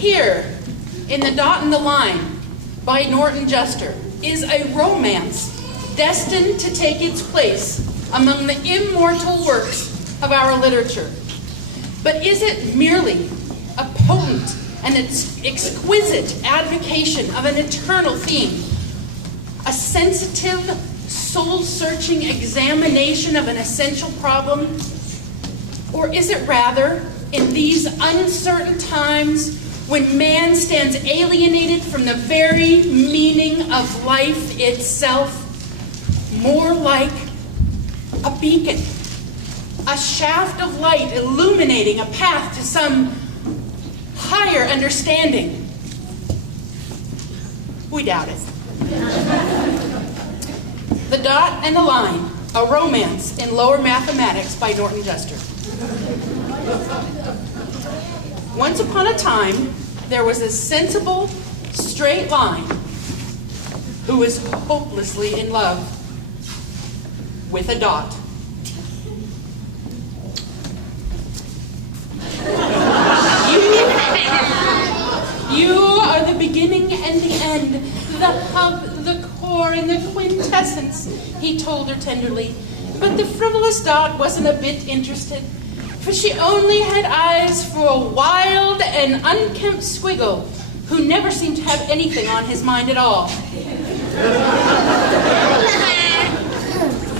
Here, in The Dot and the Line by Norton Juster, is a romance destined to take its place among the immortal works of our literature. But is it merely a potent and exquisite advocation of an eternal theme, a sensitive, soul-searching examination of an essential problem? Or is it rather, in these uncertain times when man stands alienated from the very meaning of life itself, more like a beacon, a shaft of light illuminating a path to some higher understanding? We doubt it. The Dot and the Line, a romance in lower mathematics by Norton Juster. Once upon a time, there was a sensible, straight line who was hopelessly in love with a dot. You are the beginning and the end, the hub, the core, and the quintessence, he told her tenderly. But the frivolous dot wasn't a bit interested, for she only had eyes for a wild and unkempt squiggle who never seemed to have anything on his mind at all.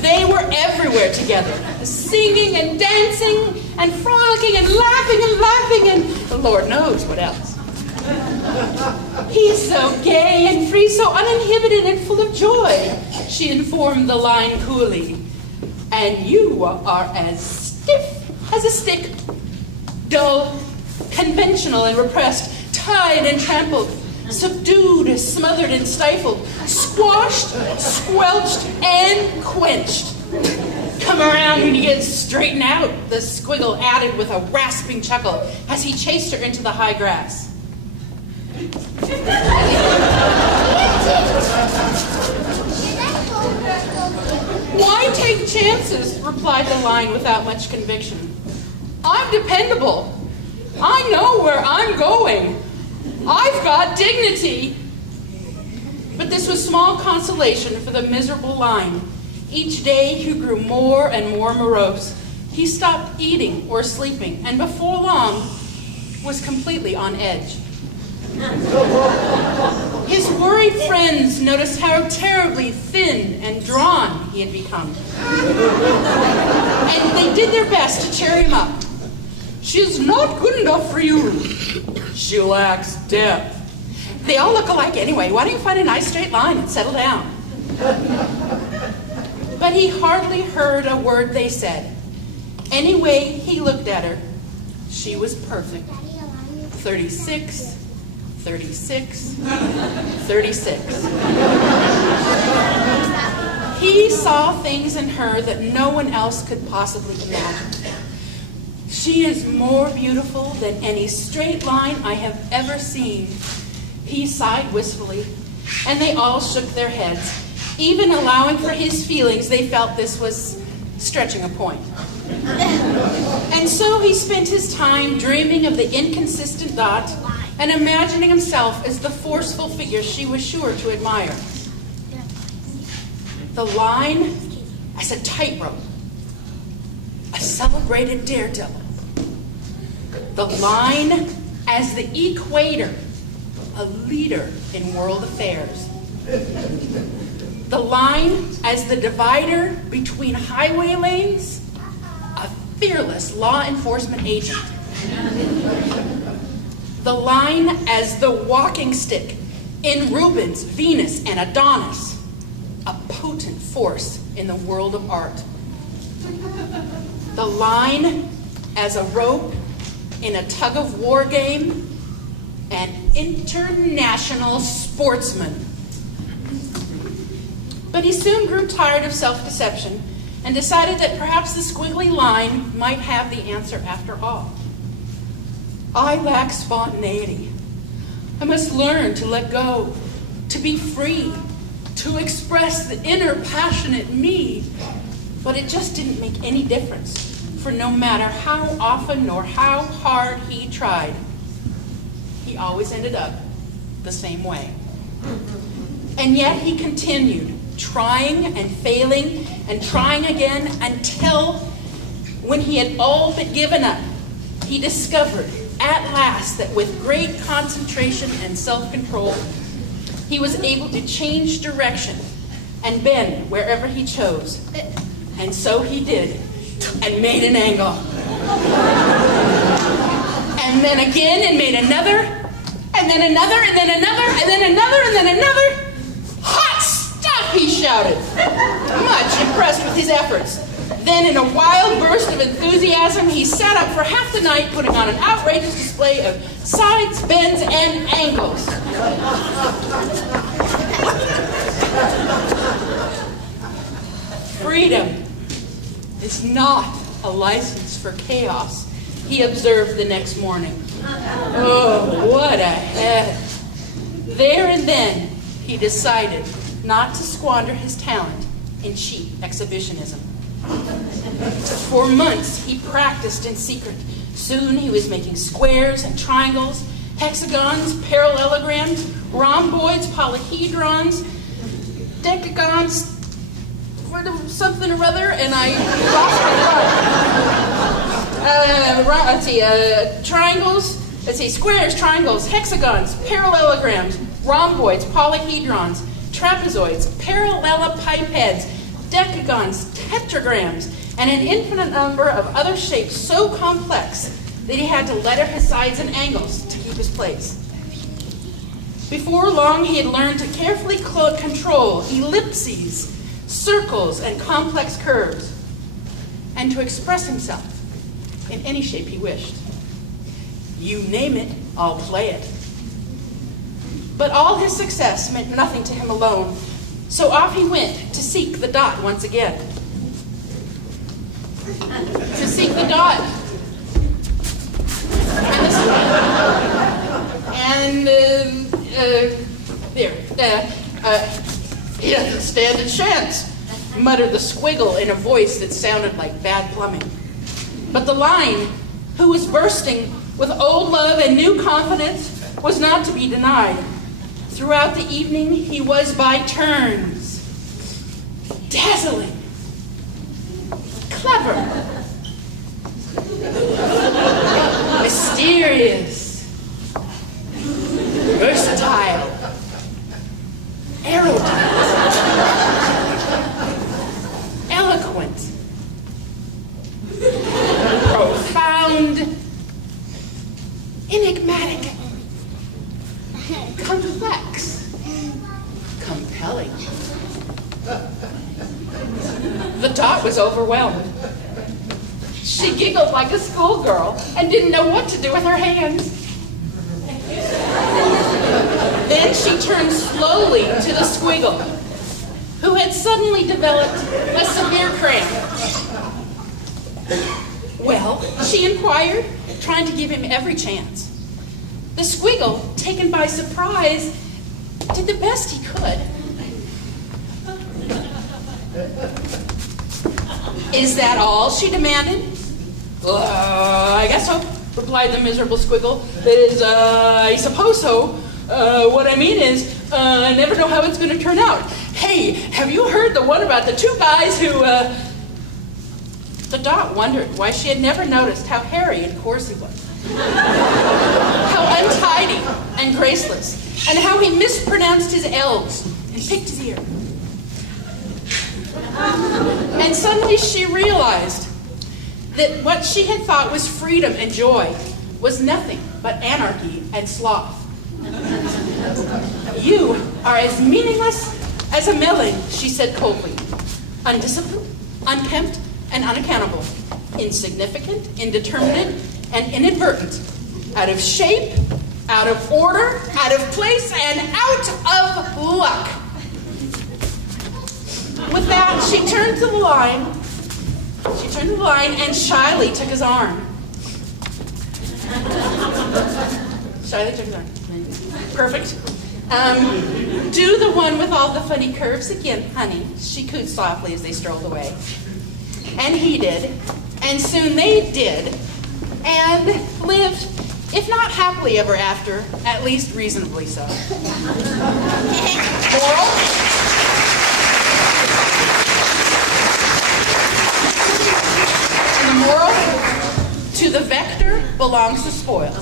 They were everywhere together, singing and dancing and frolicking and laughing and Lord knows what else. He's so gay and free, so uninhibited and full of joy, she informed the line coolly. And you are as stiff as a stick, dull, conventional and repressed, tied and trampled, subdued, smothered and stifled, squashed, squelched, and quenched. Come around when you get straightened out, the squiggle added with a rasping chuckle as he chased her into the high grass. Why take chances? Replied the line without much conviction. I'm dependable. I know where I'm going. I've got dignity. But this was small consolation for the miserable line. Each day he grew more and more morose. He stopped eating or sleeping, and before long was completely on edge. His worried friends noticed how terribly thin and drawn he had become. And they did their best to cheer him up. She's not good enough for you. She lacks depth. They all look alike anyway. Why don't you find a nice straight line and settle down? But he hardly heard a word they said. Anyway, he looked at her. She was perfect. 36, 36, 36. He saw things in her that no one else could possibly imagine. She is more beautiful than any straight line I have ever seen. He sighed wistfully, and they all shook their heads. Even allowing for his feelings, they felt this was stretching a point. And so he spent his time dreaming of the inconsistent dot and imagining himself as the forceful figure she was sure to admire. The line as a tightrope, a celebrated daredevil. The line as the equator, a leader in world affairs. The line as the divider between highway lanes, a fearless law enforcement agent. The line as the walking stick in Rubens, Venus, and Adonis, a potent force in the world of art. The line as a rope in a tug-of-war game, an international sportsman. But he soon grew tired of self-deception and decided that perhaps the squiggly line might have the answer after all. I lack spontaneity. I must learn to let go, to be free, to express the inner passionate me. But it just didn't make any difference, for no matter how often nor how hard he tried, he always ended up the same way. And yet he continued, trying and failing and trying again until when he had all but given up, he discovered at last that with great concentration and self-control, he was able to change direction and bend wherever he chose. And so he did, and made an angle. And then again, and made another, and then another, and then another, and then another, and then another. Hot stuff, he shouted, much impressed with his efforts. Then, in a wild burst of enthusiasm, he sat up for half the night, putting on an outrageous display of sides, bends, and angles. Freedom is not a license for chaos, he observed the next morning. Oh, what a head. There and then, he decided not to squander his talent in cheap exhibitionism. For months, he practiced in secret. Soon he was making squares and triangles, hexagons, parallelograms, rhomboids, polyhedrons, decagons, something or other, and I lost it. Triangles, squares, triangles, hexagons, parallelograms, rhomboids, polyhedrons, trapezoids, parallelepipeds, decagons, tetragrams, and an infinite number of other shapes so complex that he had to letter his sides and angles to keep his place. Before long, he had learned to carefully control ellipses, circles, and complex curves, and to express himself in any shape he wished. You name it, I'll play it. But all his success meant nothing to him alone, so off he went to seek the dot once again. To seek the dot. He doesn't stand a chance, muttered the squiggle in a voice that sounded like bad plumbing. But the line, who was bursting with old love and new confidence, was not to be denied. Throughout the evening, he was by turns dazzling, clever, mysterious, versatile, erudite, eloquent, profound, enigmatic, complex, compelling. The dot was overwhelmed. She giggled like a schoolgirl and didn't know what to do with her hands. Then she turned slowly to the squiggle, who had suddenly developed a severe cramp. Well, she inquired, trying to give him every chance. The squiggle, taken by surprise, did the best he could. Is that all? She demanded. I guess so, replied the miserable squiggle. That is, I suppose so. What I mean is, I never know how it's going to turn out. Hey, have you heard the one about the two guys who, The dot wondered why she had never noticed how hairy and coarse he was. How untidy and graceless, and how he mispronounced his L's and picked his ear. And suddenly she realized that what she had thought was freedom and joy was nothing but anarchy and sloth. You are as meaningless as a melon, she said coldly. Undisciplined, unkempt, and unaccountable. Insignificant, indeterminate, and inadvertent. Out of shape, out of order, out of place, and out of luck. With that, she turned to the line. And shyly took his arm. Perfect. Do the one with all the funny curves again, honey, she cooed softly as they strolled away. And he did, and soon they did, and lived If not happily ever after, at least reasonably so. Moral? And the moral? To the vector belongs the spoils.